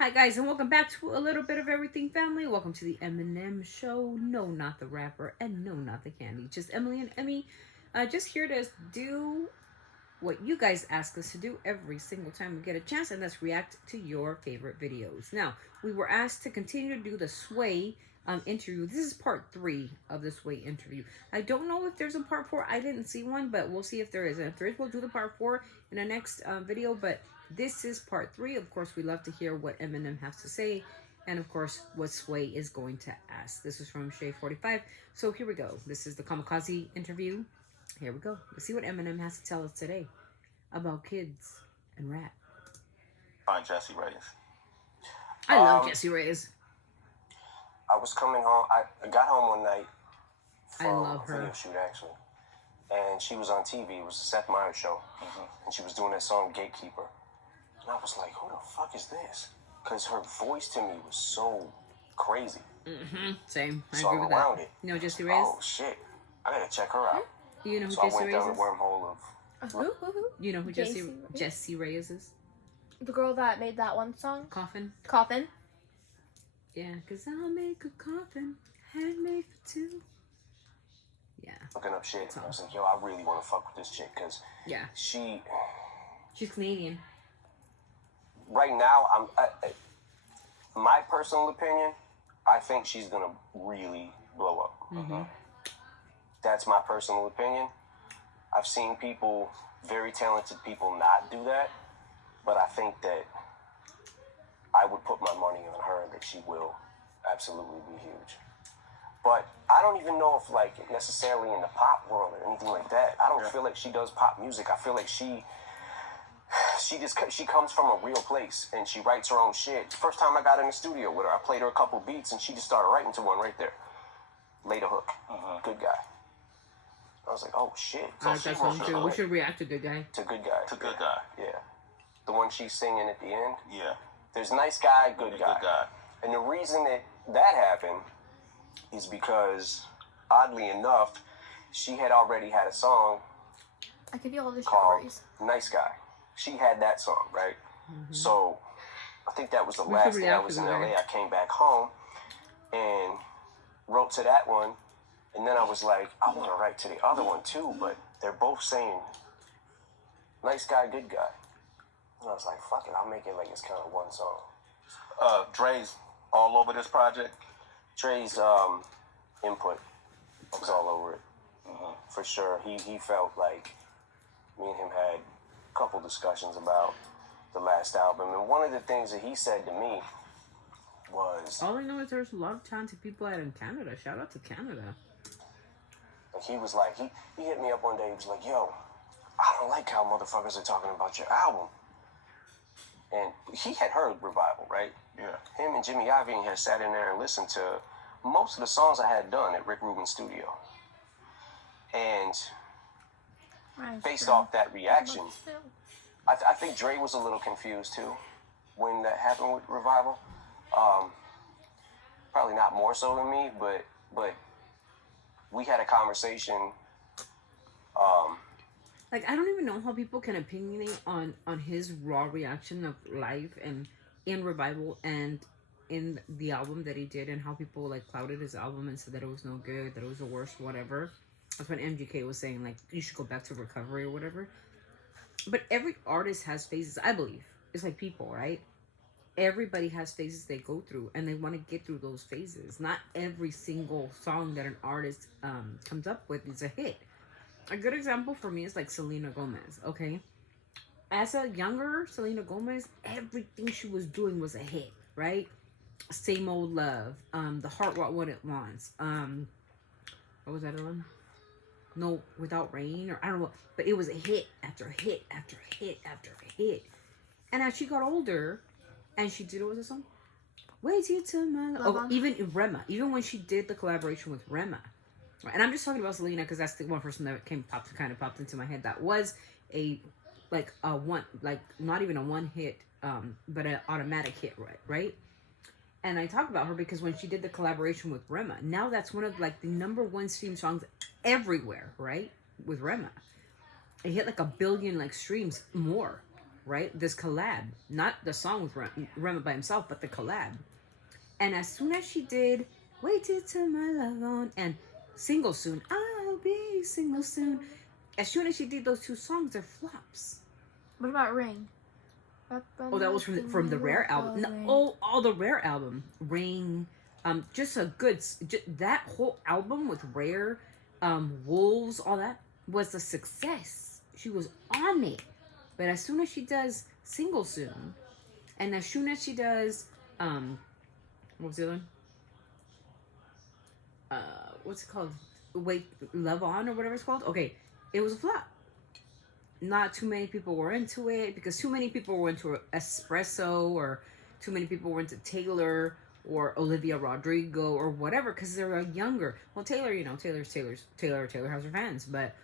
Hi guys, and welcome back to a little bit of everything family. Welcome to the Eminem show. No, not the rapper, and no, not the candy. Just Emily and Emmy, just here to do what you guys ask us to do every single time we get a chance, and that's react to your favorite videos. Now, we were asked to continue to do the Sway interview. This is part 3 of the Sway interview. I don't know if there's a part 4. I didn't see one, but we'll see if there is. And if there is, we'll do the part 4 in the next video. But this is part 3. Of course, we love to hear what Eminem has to say, and of course, what Sway is going to ask. This is from Shay45. So here we go. This is the Kamikaze interview. Here we go. Let's see what Eminem has to tell us today about kids and rap. Find Jesse Reyes. I love Jesse Reyes. I was coming home. I got home one night from love her. a video shoot, actually. And she was on TV. It was the Seth Meyers show. And she was doing that song, Gatekeeper. And I was like, who the fuck is this? Because her voice to me was so crazy. Same. I So agree I'm with around that. it. You know Jesse Reyes? Oh, shit. I gotta check her out. You know who So Jesse I went Reyes down is? the wormhole of... Who? You know who Jesse Jesse Reyes is? The girl that made that one song? Coffin? Coffin? Yeah, because I'll make a coffin, handmade for two. Yeah. looking up shit. And I was like, yo, I really want to fuck with this chick. Because Yeah. she's Canadian. right now, my personal opinion, I think she's going to really blow up. That's my personal opinion. I've seen people, very talented people, not do that. But I think that I would put my money on her that she will absolutely be huge. But I don't even know if, like, necessarily in the pop world or anything like that. I don't feel like she does pop music. I feel like she comes from a real place and she writes her own shit. First time I got in the studio with her, I played her a couple beats and she just started writing to one right there. Laid a hook. Good guy. I was like, oh shit. I like that song too. We should react to Good Guy. To Good Guy. To Good Guy. Yeah. The one she's singing at the end. Yeah. There's Nice Guy, Good Guy. Good Guy. And the reason that happened is because, oddly enough, she had already had a song I give you all the called strawberries. Nice Guy. She had that song, right? So I think that was the We last should day I react was to in that. LA. I came back home and wrote to that one. And then I was like, I want to write to the other one too, but they're both saying Nice Guy, Good Guy. And I was like, fuck it, I'll make it like it's kind of one song. Dre's all over this project. Dre's input was all over it. For sure. He felt like me and him had a couple discussions about the last album. And one of the things that he said to me was, All I know is there's a lot of talented people out in Canada. Shout out to Canada. like, he was like, he hit me up one day. He was like, yo, I don't like how motherfuckers are talking about your album. And he had heard Revival, right? Yeah. Him and Jimmy Iovine had sat in there and listened to most of the songs I had done at Rick Rubin's studio. And based off that reaction, I think Dre was a little confused too when that happened with Revival. Probably not more so than me, but we had a conversation. Like, I don't even know how people can opinionate on his raw reaction of life and in Revival and in the album that he did, and how people like clouded his album and said that it was no good, that it was the worst, whatever. That's when MGK was saying like you should go back to recovery or whatever. But every artist has phases, I believe. It's like people, right? Everybody has phases they go through, and they want to get through those phases. Not every single song that an artist comes up with is a hit. A good example for me is like Selena Gomez, okay? As a younger Selena Gomez, everything she was doing was a hit, right? Same Old Love, The Heart What It Wants, what was that other one? No, Without Rain, or I don't know, but it was a hit after hit after hit after hit. And as she got older, and she did, what was the song? Wait till my... Oh, even Rema, even when she did the collaboration with Rema. And I'm just talking about Selena because that's the one person that kind of popped into my head. That was not even a one hit, but an automatic hit, right? And I talk about her because when she did the collaboration with Rema, now that's one of like the #1 stream songs everywhere, right? With Rema, it hit like 1 billion like streams more, right? This collab, not the song with Rema by himself, but the collab. And as soon as she did "Wait Till Turn My Love On" and "Single Soon," I'll be single soon. As soon as she did those two songs, they're flops. What about Ring? Oh, that was from the Rare album. No, oh, the Rare album, Ring. Just a good. That whole album with Rare, Wolves, all that was a success. She was on it. But as soon as she does "Single Soon," and as soon as she does, what was the other one? What's it called? Wait, Love On or whatever it's called. Okay, it was a flop. Not too many people were into it because too many people were into Espresso, or too many people were into Taylor or Olivia Rodrigo or whatever because they're younger. Well, Taylor, Taylor has her fans, but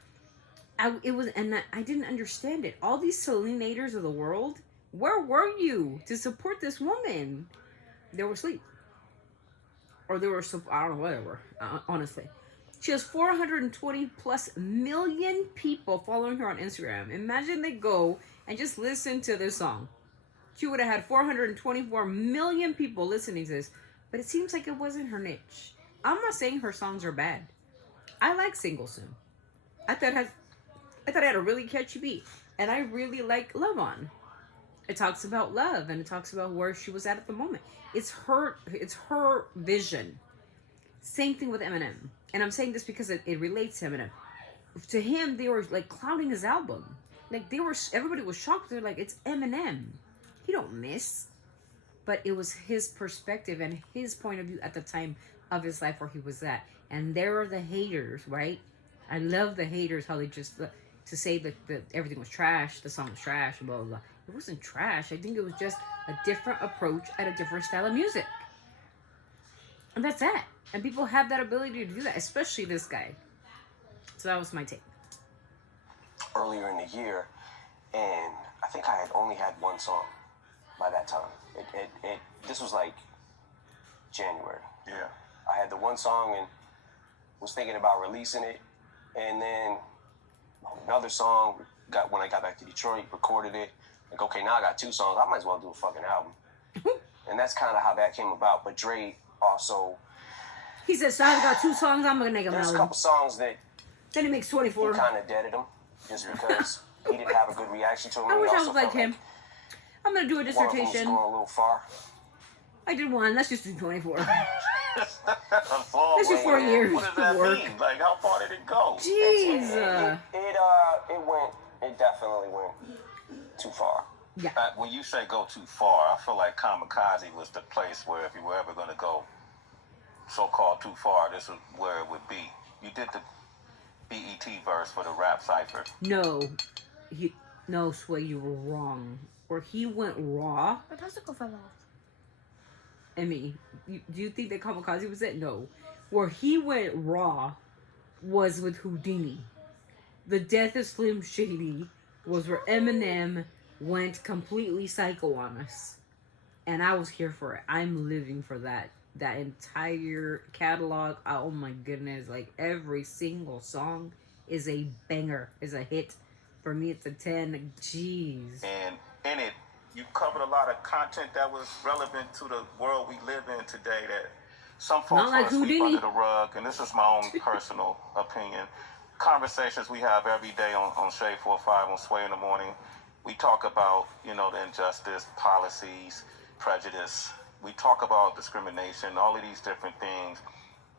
I didn't understand it. All these Selenators of the world, where were you to support this woman? They were asleep. Or they were, I don't know what they were, honestly. She has 420 plus million people following her on Instagram. Imagine they go and just listen to this song. She would have had 424 million people listening to this. But it seems like it wasn't her niche. I'm not saying her songs are bad. I like Single Soon. I thought it had a really catchy beat. And I really like Love On. It talks about love, and it talks about where she was at the moment. It's her vision. Same thing with Eminem. And I'm saying this because it relates to Eminem. To him, they were like clowning his album. Like everybody was shocked. They're like, it's Eminem. He don't miss. But it was his perspective and his point of view at the time of his life where he was at. And there are the haters, right? I love the haters, how they just, to say that everything was trash, the song was trash, blah, blah, blah. It wasn't trash. I think it was just a different approach at a different style of music. And that's that. And people have that ability to do that, especially this guy. So that was my take. Earlier in the year, and I think I had only had one song by that time. This was like January. Yeah. I had the one song and was thinking about releasing it, and then another song when I got back to Detroit, recorded it. Like, okay, now I got two songs. I might as well do a fucking album. And that's kind of how that came about. But Dre also... He said, so I got two songs, I'm going to make an album. There's a couple songs that... Then he makes 24. He kind of deaded them just because he didn't have a good reaction to them. I wish I was like him. I'm going to do a dissertation. One of them was going a little far. I did one. Let's just do 24. Let's do 4 years. What does that mean? Like, how far did it go? Jeez. It definitely went too far. Yeah. When you say go too far, I feel like Kamikaze was the place where if you were ever going to go so-called too far, this is where it would be. You did the BET verse for the rap cipher. No, Sway, you were wrong. Where he went raw. My testicle fell off. I mean, do you think that Kamikaze was it? No. Where he went raw was with Houdini. The Death of Slim Shady was where Eminem went completely psycho on us. And I was here for it. I'm living for that. That entire catalog. Oh my goodness. Like every single song is a banger, is a hit. For me, it's a 10. Jeez. And in it, you covered a lot of content that was relevant to the world we live in today that some folks Not like want to sweep Houdini. under the rug. And this is my own personal opinion. Conversations we have every day on Shade 45 on Sway in the Morning. We talk about, the injustice, policies, prejudice. We talk about discrimination, all of these different things,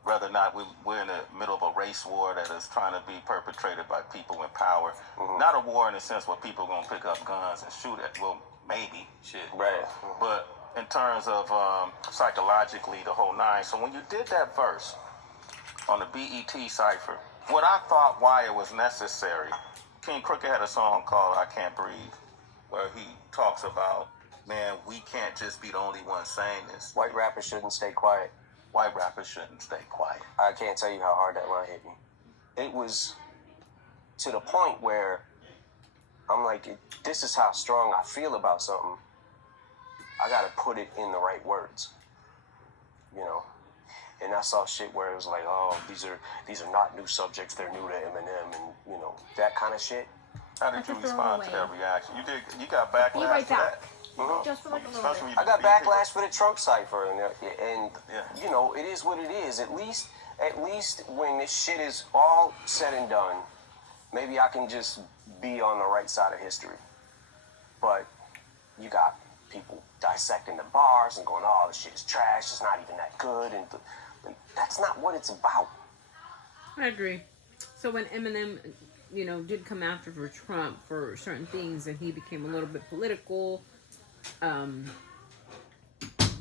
whether or not we're in the middle of a race war that is trying to be perpetrated by people in power. Mm-hmm. Not a war in the sense where people are going to pick up guns and shoot at, well, maybe, shit. Right. But in terms of psychologically, the whole nine. So when you did that verse on the BET cipher, what I thought why it was necessary, King Crooked had a song called I Can't Breathe, where he talks about, man, we can't just be the only ones saying this. White rappers shouldn't stay quiet. White rappers shouldn't stay quiet. I can't tell you how hard that line hit me. It was to the point where I'm like, this is how strong I feel about something. I gotta put it in the right words, And I saw shit where it was like, oh, these are not new subjects. They're new to Eminem, and that kind of shit. How did Have you to throw it respond to away. that reaction? You got backlash Be right for back. that? Mhm. Just for like a little Especially bit. when I you got beat people. backlash for the Trump cipher, and Yeah. you know, it is what it is. At least when this shit is all said and done, maybe I can just be on the right side of history. But you got people dissecting the bars and going, "Oh, this shit is trash. It's not even that good," and that's not what it's about. I agree. So when Eminem, did come after for Trump for certain things, and he became a little bit political,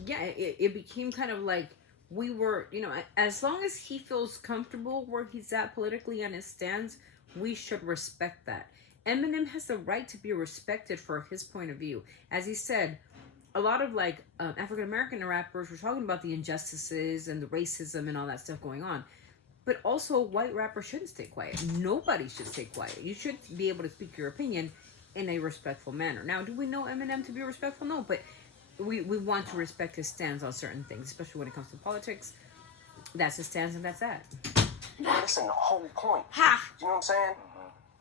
it became kind of like we were, as long as he feels comfortable where he's at politically on his stands, we should respect that. Eminem has the right to be respected for his point of view. As he said, a lot of African American rappers were talking about the injustices and the racism and all that stuff going on. But also, white rappers shouldn't stay quiet. Nobody should stay quiet. You should be able to speak your opinion in a respectful manner. Now, do we know Eminem to be respectful? No, but we want to respect his stance on certain things, especially when it comes to politics. That's his stance, and that's that. Listen, the whole point. Ha! You know what I'm saying?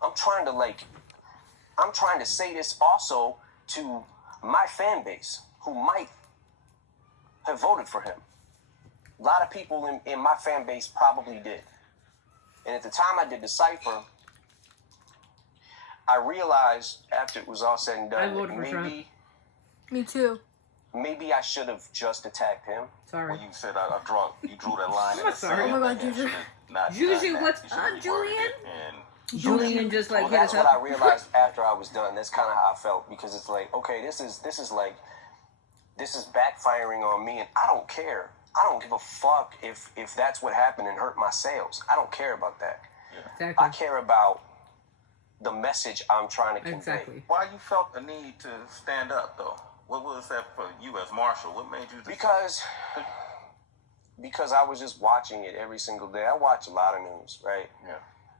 I'm trying to say this also to my fan base who might have voted for him. A lot of people in my fan base probably did. And at the time I did the cipher, I realized after it was all said and I done voted for Trump. Me too. maybe I should have just attacked him. Sorry. When you said you drew that line in I'm the sorry. sand. Oh my God, and Juju. should not Juju, done that. what's You should up, have reworded Julian? it and Julian just Well, hit that's us what up. I realized after I was done. That's kind of how I felt, because it's like, okay, this is backfiring on me, and I don't care. I don't give a fuck if that's what happened and hurt my sales. I don't care about that. Exactly. I care about the message I'm trying to convey. Exactly. why you felt the need to stand up though? What was that for you as Marshall? What made you decide? Because I was just watching it every single day. I watch a lot of news, right? Yeah.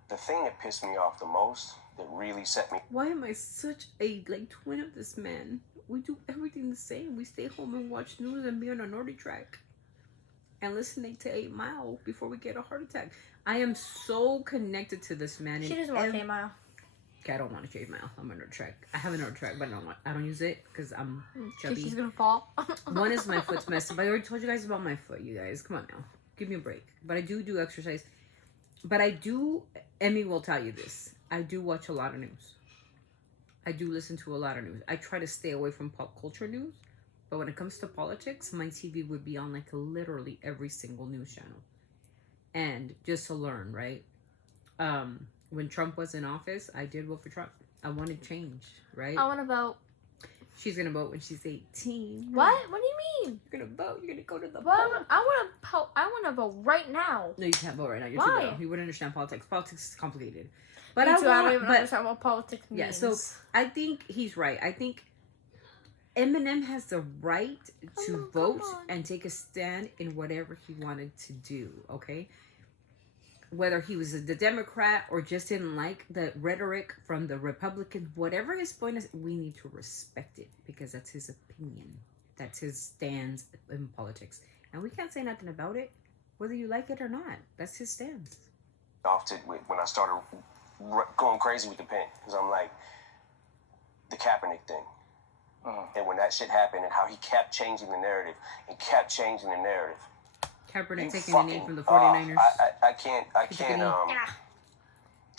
The thing that pissed me off the most, that really set me Why am I such a twin of this man? We do everything the same. We stay home and watch news and be on a naughty track and listening to 8 Mile before we get a heart attack. I am so connected to this man. She in doesn't watch ev- 8 Mile. Okay, I don't want to 8 Mile. I'm on a track. I have another track, but I don't use it because I'm Because chubby. she's gonna fall. One is my foot's messed up. I already told you guys about my foot, you guys. Come on now. Give me a break. But I do exercise. But Emmy will tell you this. I do watch a lot of news. I do listen to a lot of news. I try to stay away from pop culture news. But when it comes to politics, my TV would be on literally every single news channel. And just to learn, right? When Trump was in office, I did vote for Trump. I wanted change, right? I want to vote. She's gonna vote when she's 18. What? What do you mean? You're gonna vote. You're gonna go to the Well, poll. I want to vote right now. No, you can't vote right now. You're Why? too little. You wouldn't understand politics. Politics is complicated. But Me I too, I don't even but understand what politics means. yeah. So I think he's right. I think Eminem has the right to Come vote on. and take a stand in whatever he wanted to do. Okay. Whether he was the Democrat or just didn't like the rhetoric from the Republicans, whatever his point is, we need to respect it because that's his opinion. That's his stance in politics. And we can't say nothing about it, whether you like it or not. That's his stance. off to when I started going crazy with the pen, because I'm like, the Kaepernick thing. And when that shit happened and how he kept changing the narrative and kept changing the narrative. Kaepernick You taking a knee fucking- from the 49ers. I can't, took a knee. I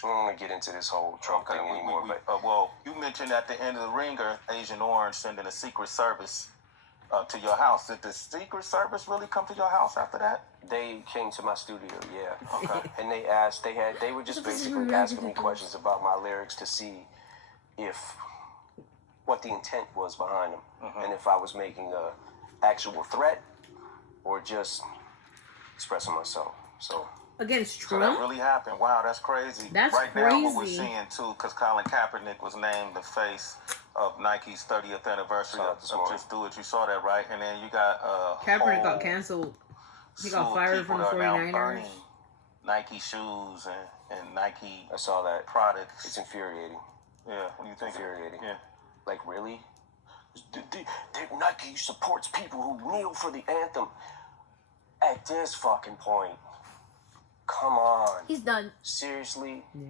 don't want to get into this whole Trump thing anymore, but Well, you mentioned at the end of the Ringer, Agent Orange sending a Secret Service to your house. Did the Secret Service really come to your house after that? they came to my studio, yeah. Okay. And they were just This is basically really asking me ridiculous. questions about my lyrics to see what the intent was behind them, and if I was making a actual threat or just expressing myself. So Again, it's So that Trump. really happened. Wow, that's crazy. That's right now, what we're crazy. seeing too, because Colin Kaepernick was named the face of Nike's 30th anniversary Saw of it this morning. Just Do It. You saw that, right? And then you got Kaepernick got canceled. He got fired from the 49ers. Nike shoes and Nike I saw that. products. It's infuriating. Yeah, what do you think? Infuriating. Yeah. Like, really? Nike supports people who kneel for the anthem. At this fucking point, come on. He's done. Seriously? Yeah.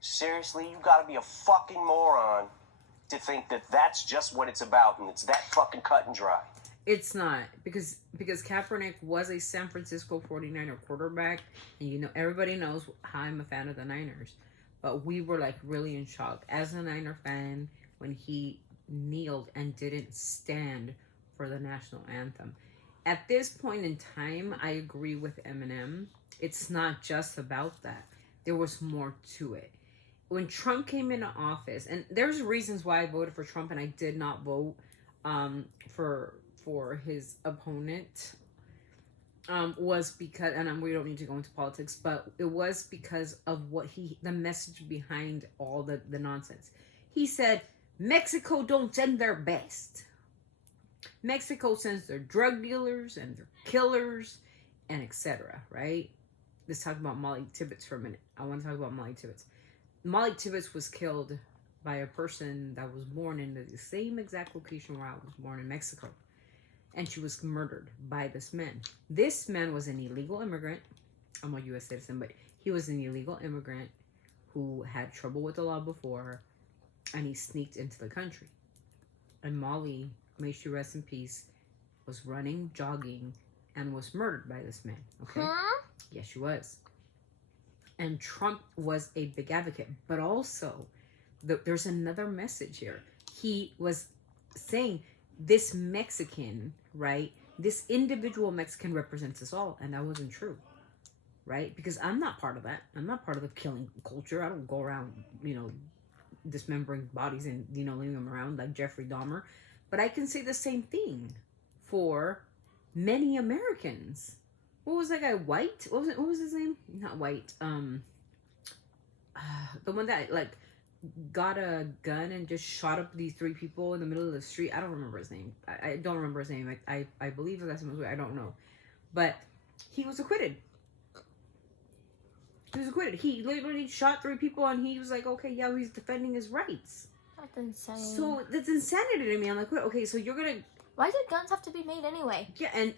Seriously, you gotta be a fucking moron to think that that's just what it's about and it's that fucking cut and dry. It's not, because Kaepernick was a San Francisco 49er quarterback, and everybody knows how I'm a fan of the Niners, but we were like really in shock as a Niner fan when he kneeled and didn't stand for the national anthem. At this point in time, I agree with Eminem. It's not just about that. There was more to it. When Trump came into office, and there's reasons why I voted for Trump and I did not vote for his opponent, was because, and we don't need to go into politics, but it was because of the message behind all the nonsense. He said, Mexico don't send their best. Mexico sends their drug dealers and their killers and etc. Right? Let's talk about Molly Tibbetts for a minute. I want to talk about Molly Tibbetts. Molly Tibbetts was killed by a person that was born in the same exact location where I was born, in Mexico. And she was murdered by this man. This man was an illegal immigrant. I'm a U.S. citizen, but he was an illegal immigrant who had trouble with the law before, and he sneaked into the country. And Molly, may she rest in peace, was running, jogging, and was murdered by this man. Okay? Huh? Yes, she was. And Trump was a big advocate. But also, there's another message here. He was saying, this Mexican, right? This individual Mexican represents us all. And that wasn't true. Right? Because I'm not part of that. I'm not part of the killing culture. I don't go around, dismembering bodies and, leaving them around like Jeffrey Dahmer. But I can say the same thing for many Americans. What was that guy? White? What was his name? Not White. The one that got a gun and just shot up these 3 people in the middle of the street. I don't remember his name. I don't remember his name. I believe that's him. I don't know, but he was acquitted. He literally shot 3 people, and he was like, okay, yeah, he's defending his rights. That's insane. So that's insanity to me. I'm like, okay, so you're gonna. Why did guns have to be made anyway? Yeah,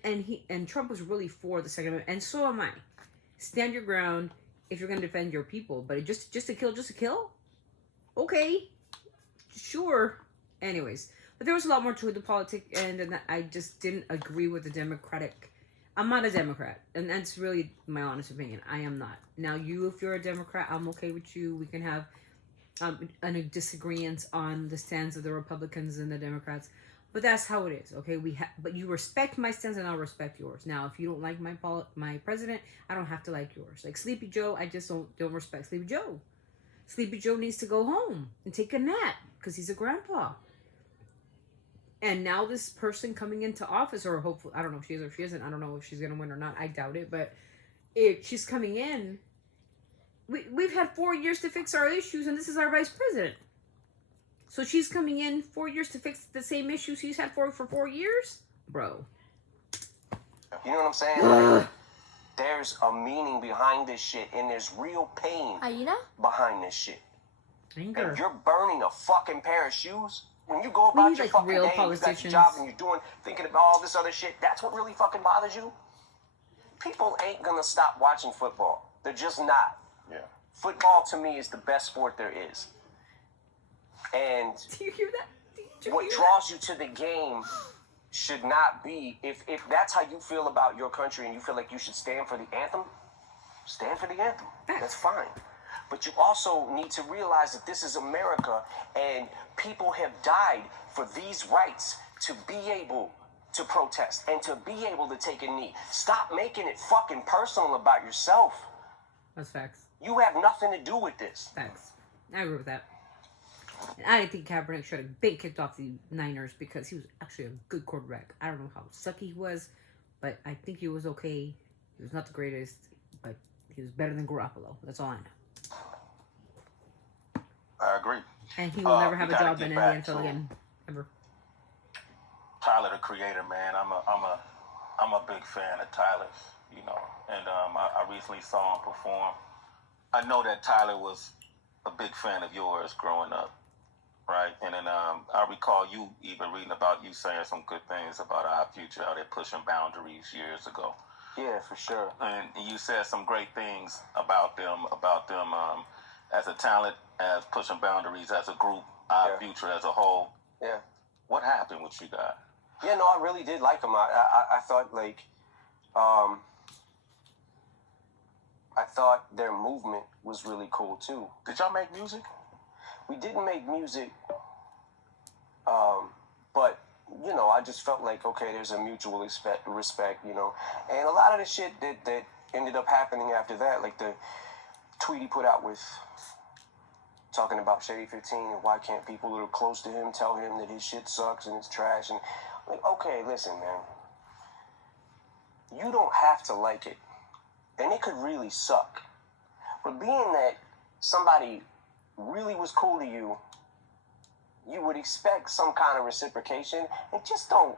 and Trump was really for the Second Amendment, and so am I. Stand your ground if you're gonna defend your people, but just to kill? Okay, sure. Anyways, but there was a lot more to the politics, and I just didn't agree with the Democratic. I'm not a Democrat, and that's really my honest opinion. I am not. Now, if you're a Democrat, I'm okay with you. We can have a disagreement on the stands of the Republicans and the Democrats. But that's how it is, okay? But you respect my stance, and I'll respect yours. Now, if you don't like my president, I don't have to like yours. Like Sleepy Joe, I just don't respect Sleepy Joe. Sleepy Joe needs to go home and take a nap because he's a grandpa. And now this person coming into office, or hopefully, I don't know if she is or she isn't. I don't know if she's gonna win or not. I doubt it. But if she's coming in, we've had 4 years to fix our issues, and this is our vice president. So she's coming in 4 years to fix the same issues he's had for 4 years? Bro. You know what I'm saying? Like, there's a meaning behind this shit, and there's real pain behind this shit. Anger. If you're burning a fucking pair of shoes, when you go about your fucking real day, you got your job, and you're thinking about all this other shit, that's what really fucking bothers you? People ain't gonna stop watching football. They're just not. Yeah. Football, to me, is the best sport there is. And do you hear that? What draws you to the game should not be, if that's how you feel about your country and you feel like you should stand for the anthem, stand for the anthem. That's fine. But you also need to realize that this is America, and people have died for these rights to be able to protest and to be able to take a knee. Stop making it fucking personal about yourself. That's facts. You have nothing to do with this. Facts. I agree with that. And I think Kaepernick should have been kicked off the Niners because he was actually a good quarterback. I don't know how sucky he was, but I think he was okay. He was not the greatest, but he was better than Garoppolo. That's all I know. I agree. And he will never have a job in the NFL again, ever. Tyler, the Creator, man. I'm a big fan of Tyler's, and I recently saw him perform. I know that Tyler was a big fan of yours growing up, right? And then I recall you even reading about you saying some good things about our future, how they're pushing boundaries years ago. Yeah, for sure. And you said some great things about them as a talent, as pushing boundaries, as a group, our future as a whole. Yeah. What happened with you guys? Yeah, no, I really did like them. I thought like, I thought their movement was really cool too. Did y'all make music? We didn't make music, but you know, I just felt like, okay, there's a mutual respect, you know, and a lot of the shit that ended up happening after that, like the tweet he put out with talking about Shady 15 and why can't people that are close to him tell him that his shit sucks and it's trash, and like, okay, listen, man, you don't have to like it, and it could really suck, but being that somebody really was cool to you, you would expect some kind of reciprocation, and just don't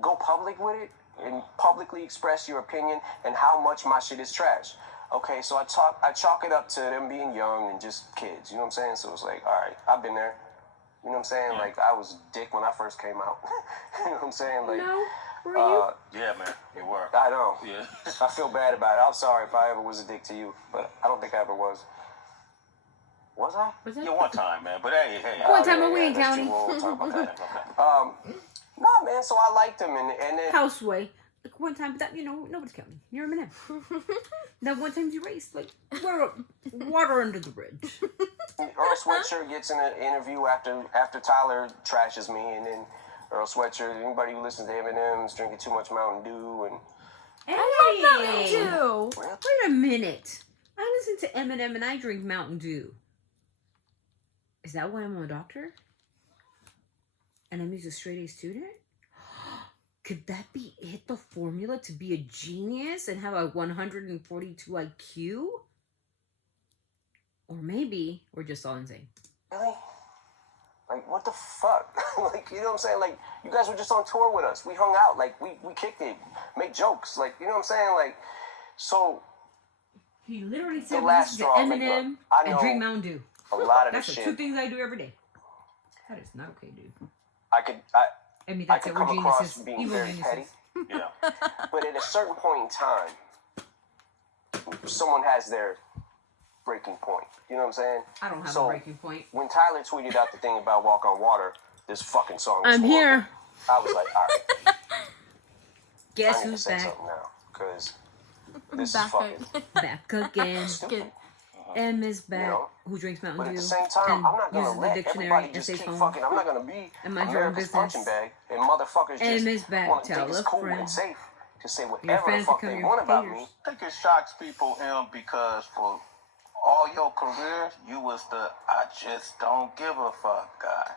go public with it and publicly express your opinion and how much my shit is trash. Okay, so I chalk it up to them being young and just kids, you know what I'm saying? So it's like, all right, I've been there. You know what I'm saying? Yeah. Like, I was a dick when I first came out. You know what I'm saying? Like, No, were you? Yeah, man, you were. I know. Yeah. I feel bad about it. I'm sorry if I ever was a dick to you, but I don't think I ever was. Was I? Was that? Yeah, one time, man. But hey. One time in Wayne that's County. true. We'll talk about that. Okay. No, man. So I liked him, and then Houseway. Like one time, but that, you know, nobody's counting. You're Eminem. That one time you raced, like, water under the bridge. Earl Sweatshirt gets in an interview after Tyler trashes me, and then Earl Sweatshirt, anybody who listens to Eminem's drinking too much Mountain Dew, and Hey! I love Mountain Dew. Wait a minute. I listen to Eminem and I drink Mountain Dew. Is that why I'm a doctor? And I'm a straight A student? Could that be it, the formula to be a genius and have a 142 IQ? Or maybe we're just all insane. really? Like, what the fuck? Like, you know what I'm saying? Like, you guys were just on tour with us. We hung out. Like, we kicked it, make jokes. Like, you know what I'm saying? Like, so He literally said last listen to straw, like, Eminem look, I and know drink Mountain Dew. a lot of That's this the shit, two things I do every day. That is not okay, dude. I mean, I that's could it. come We're across geniuses. being Evil very geniuses. petty, Yeah. but at a certain point in time, someone has their breaking point. You know what I'm saying? I don't have So, a breaking point. when Tyler tweeted out the thing about Walk on Water, this fucking song is I'm horrible. here. I was like, all right, Guess I need to who's say back? something now, because this is Back fucking Back again. stupid. M is back. You know? Who drinks Mountain But Dew? at the same time, and I'm not uses gonna the let dictionary everybody and just stays keep home. fucking. I'm not gonna be And mind your own America's business. punching bag, and motherfuckers M just is back. want to Tell think it's a cool friend. and safe to say Your whatever the fans fuck become they your want about haters. me. I think it shocks people, because for all your career, you was the I just don't give a fuck guy.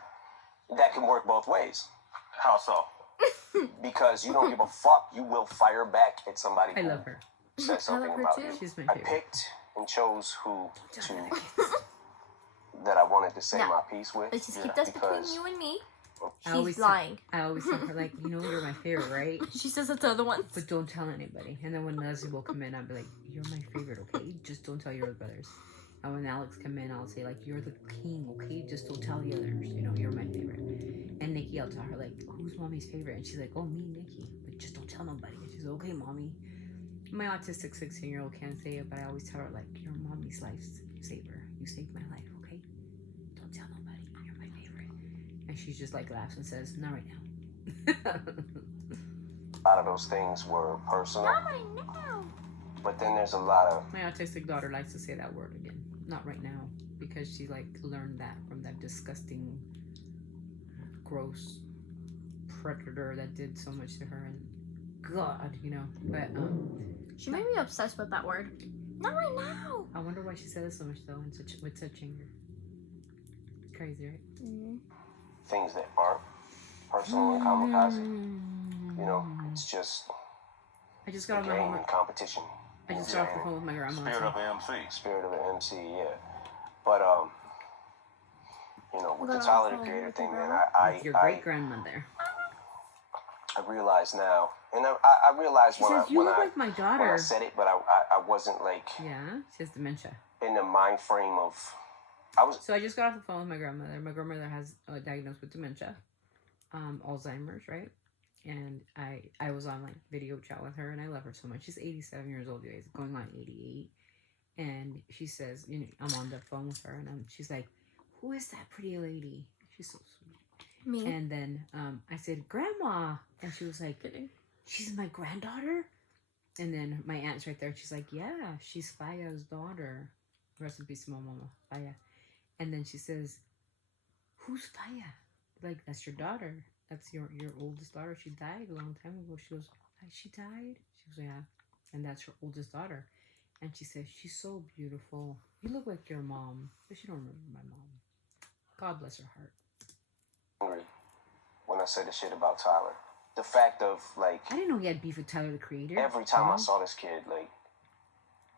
That can work both ways, How so? because you don't give a fuck, you will fire back at somebody I who love her. says something love her about too. you. She's my I favorite. picked and chose who to that I wanted to say No. my piece with. Let's just keep this between because you and me. I always She's lying. I always tell her, like, you know, you're my favorite, right? She says it to other ones. But don't tell anybody. And then when Leslie will come in, I'll be like, you're my favorite, okay? Just don't tell your other brothers. And when Alex come in, I'll say, like, you're the king, okay? Just don't tell the others. You know, you're my favorite. And Nikki, I'll tell her, like, who's mommy's favorite? And she's like, oh, me, Nikki. But just don't tell nobody. And she's okay, mommy. My autistic 16-year-old can't say it, but I always tell her, like, you're mommy's lifesaver. You saved my life, okay? Don't tell nobody. You're my favorite. And she just, like, laughs and says, not right now. a lot of those things were personal, Not right now. but then there's a lot of My autistic daughter likes to say that word again. Not right now. Because she, like, learned that from that disgusting, gross predator that did so much to her. And God, you know. But, She made me obsessed with that word. Not right now. I wonder why she said it so much, though, and with such anger. Crazy, right? things that aren't personal and kamikaze. You know, it's just I just a got on my game phone. and competition. I just got off the phone with my grandma. Spirit of an MC. Spirit of an MC, yeah. But you know, with the Well, Tyler the phone Creator with thing, your man, With your great grandmother. I realize now, and I realized She when says, I you when look I like my when I daughter. said it, but I wasn't like Yeah, she has dementia. in the mind frame of I was. So I just got off the phone with my grandmother. My grandmother has diagnosed with dementia, Alzheimer's, right? And I was on like video chat with her, and I love her so much. She's 87 years old, you guys, going on 88. and she says, you know, I'm on the phone with her, and she's like, "Who is that pretty lady?" She's so sweet. Me. And then I said, "Grandma," and she was like, Kidding. "She's my granddaughter." And then my aunt's right there. She's like, "Yeah, she's Faya's daughter. Rest in peace, mama, Faya." And then she says, "Who's Faya?" Like, that's your daughter. That's your oldest daughter. She died a long time ago. She goes, "She died?" She goes, "Yeah." And that's her oldest daughter. And she says, "She's so beautiful. You look like your mom." But she don't remember my mom. God bless her heart. Angry when I said the shit about Tyler. The fact of, like, I didn't know he had beef with Tyler, the Creator. every time you I know? saw this kid, like,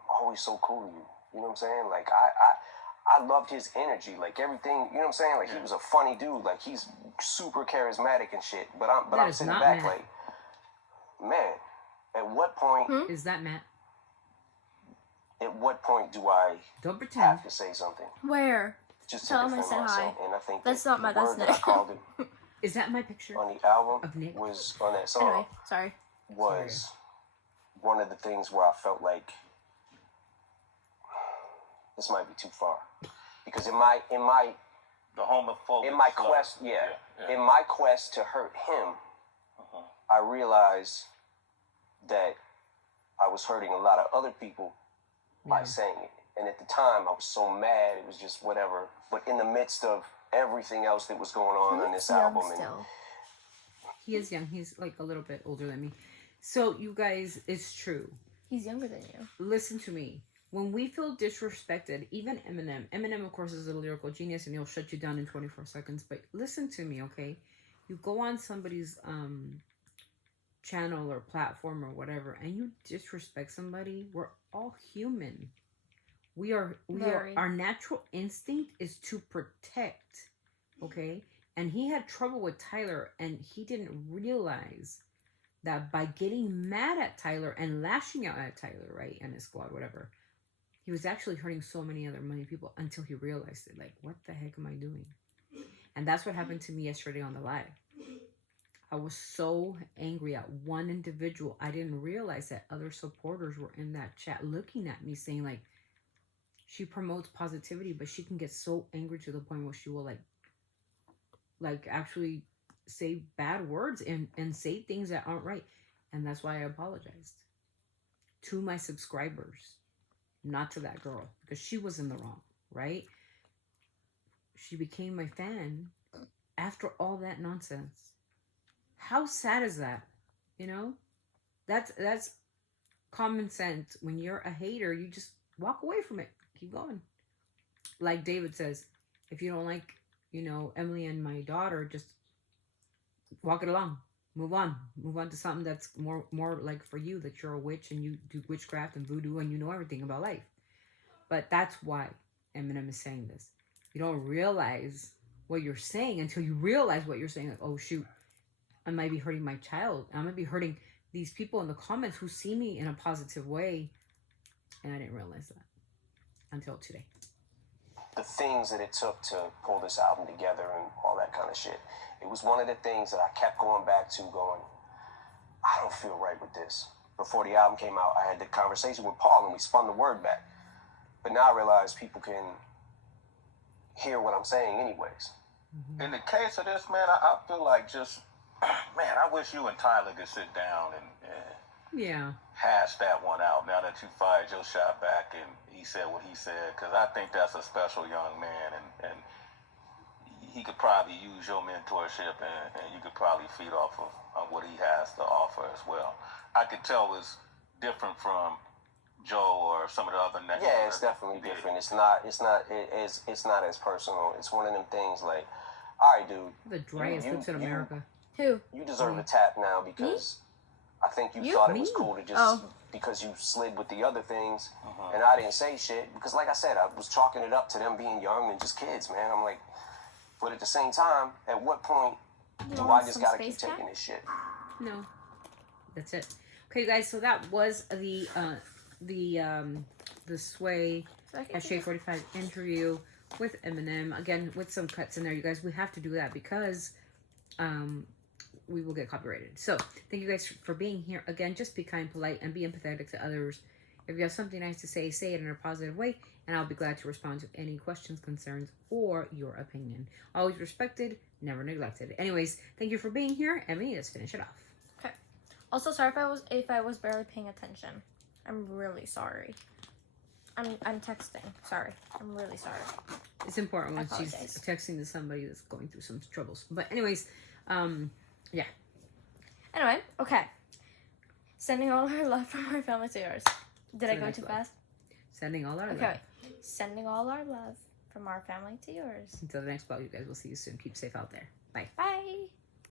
always so cool to you. You know what I'm saying? Like, I loved his energy, like everything. You know what I'm saying? Like, he was a funny dude. Like, he's super charismatic and shit. But That I'm is sitting not back, Matt. like, man, at what point? Is that Matt? At what point do I Don't pretend. have to say something? Where? Just to Tell him I defend said myself. hi. And I think That's that not the my- that's word that I Nick. called it Is that my picture? on the album Of Nick? was on that song. Anyway, sorry. Was one of the things where I felt like this might be too far, because in my The homophobic. in my slur. quest, in my quest to hurt him, I realized that I was hurting a lot of other people by saying it. And at the time, I was so mad. It was just whatever. But in the midst of everything else that was going on this He's young album, and still. He is young. He's like a little bit older than me. So, you guys, it's true. He's younger than you. Listen to me. When we feel disrespected, even Eminem, of course, is a lyrical genius and he'll shut you down in 24 seconds. But listen to me, okay? You go on somebody's channel or platform or whatever, and you disrespect somebody. We're all human. We are. Very. Our natural instinct is to protect, okay? And he had trouble with Tyler, and he didn't realize that by getting mad at Tyler and lashing out at Tyler, right, and his squad, whatever, he was actually hurting so many many people until he realized it. Like, what the heck am I doing? And that's what happened to me yesterday on the live. I was so angry at one individual. I didn't realize that other supporters were in that chat looking at me saying, like, she promotes positivity, but she can get so angry to the point where she will like actually say bad words and say things that aren't right. And that's why I apologized to my subscribers, not to that girl, because she was in the wrong, right? She became my fan after all that nonsense. How sad is that? You know? That's common sense. When you're a hater, you just walk away from it. Keep going. Like David says, if you don't like, you know, Emily and my daughter, just walk it along. Move on to something that's more like for you, that you're a witch and you do witchcraft and voodoo and you know everything about life. But that's why Eminem is saying this. You don't realize what you're saying until you realize what you're saying. Like, oh shoot, I might be hurting my child. I might be hurting these people in the comments who see me in a positive way. And I didn't realize that until today. the things that it took to pull this album together and all that kind of shit. It was one of the things that I kept going back to, going, I don't feel right with this. Before the album came out, I had the conversation with Paul and we spun the word back. But now I realize people can hear what I'm saying anyways. In the case of this, man, I feel like just, man, I wish you and Tyler could sit down and Yeah. hash that one out now that you fired your shot back and he said what he said, because I think that's a special young man, and he could probably use your mentorship, and you could probably feed off of what he has to offer as well. I could tell it's different from Joe or some of the other niggas. Yeah, it's definitely different. It's not as personal. It's one of them things like, all right, dude, The driest lips in America. Who? you deserve Me. a tap now because I think you You? thought it was Me? cool to just Oh. because you slid with the other things, and I didn't say shit because, like I said, I was chalking it up to them being young and just kids, man. I'm like, but at the same time, at what point You do want I just some gotta keep space cat? taking this shit? No. That's it. Okay, guys, so that was the Sway So I can at Shade 45 interview with Eminem. Again, with some cuts in there, you guys. We have to do that because we will get copyrighted. So thank you guys for being here. Again, just be kind, polite, and be empathetic to others. If you have something nice to say, say it in a positive way, and I'll be glad to respond to any questions, concerns, or your opinion. Always respected, never neglected. Anyways, thank you for being here. Emmy, let's finish it off. Okay. Also, sorry if I was barely paying attention. I'm really sorry. I'm texting. Sorry. I'm really sorry. It's important when she's apologize. texting to somebody that's going through some troubles. But anyways, yeah. Anyway, okay. Sending all our love from our family to yours. Did I go too fast? Sending all our love. Okay. Sending all our love from our family to yours. Until the next vlog, you guys will see you soon. Keep safe out there. Bye. Bye.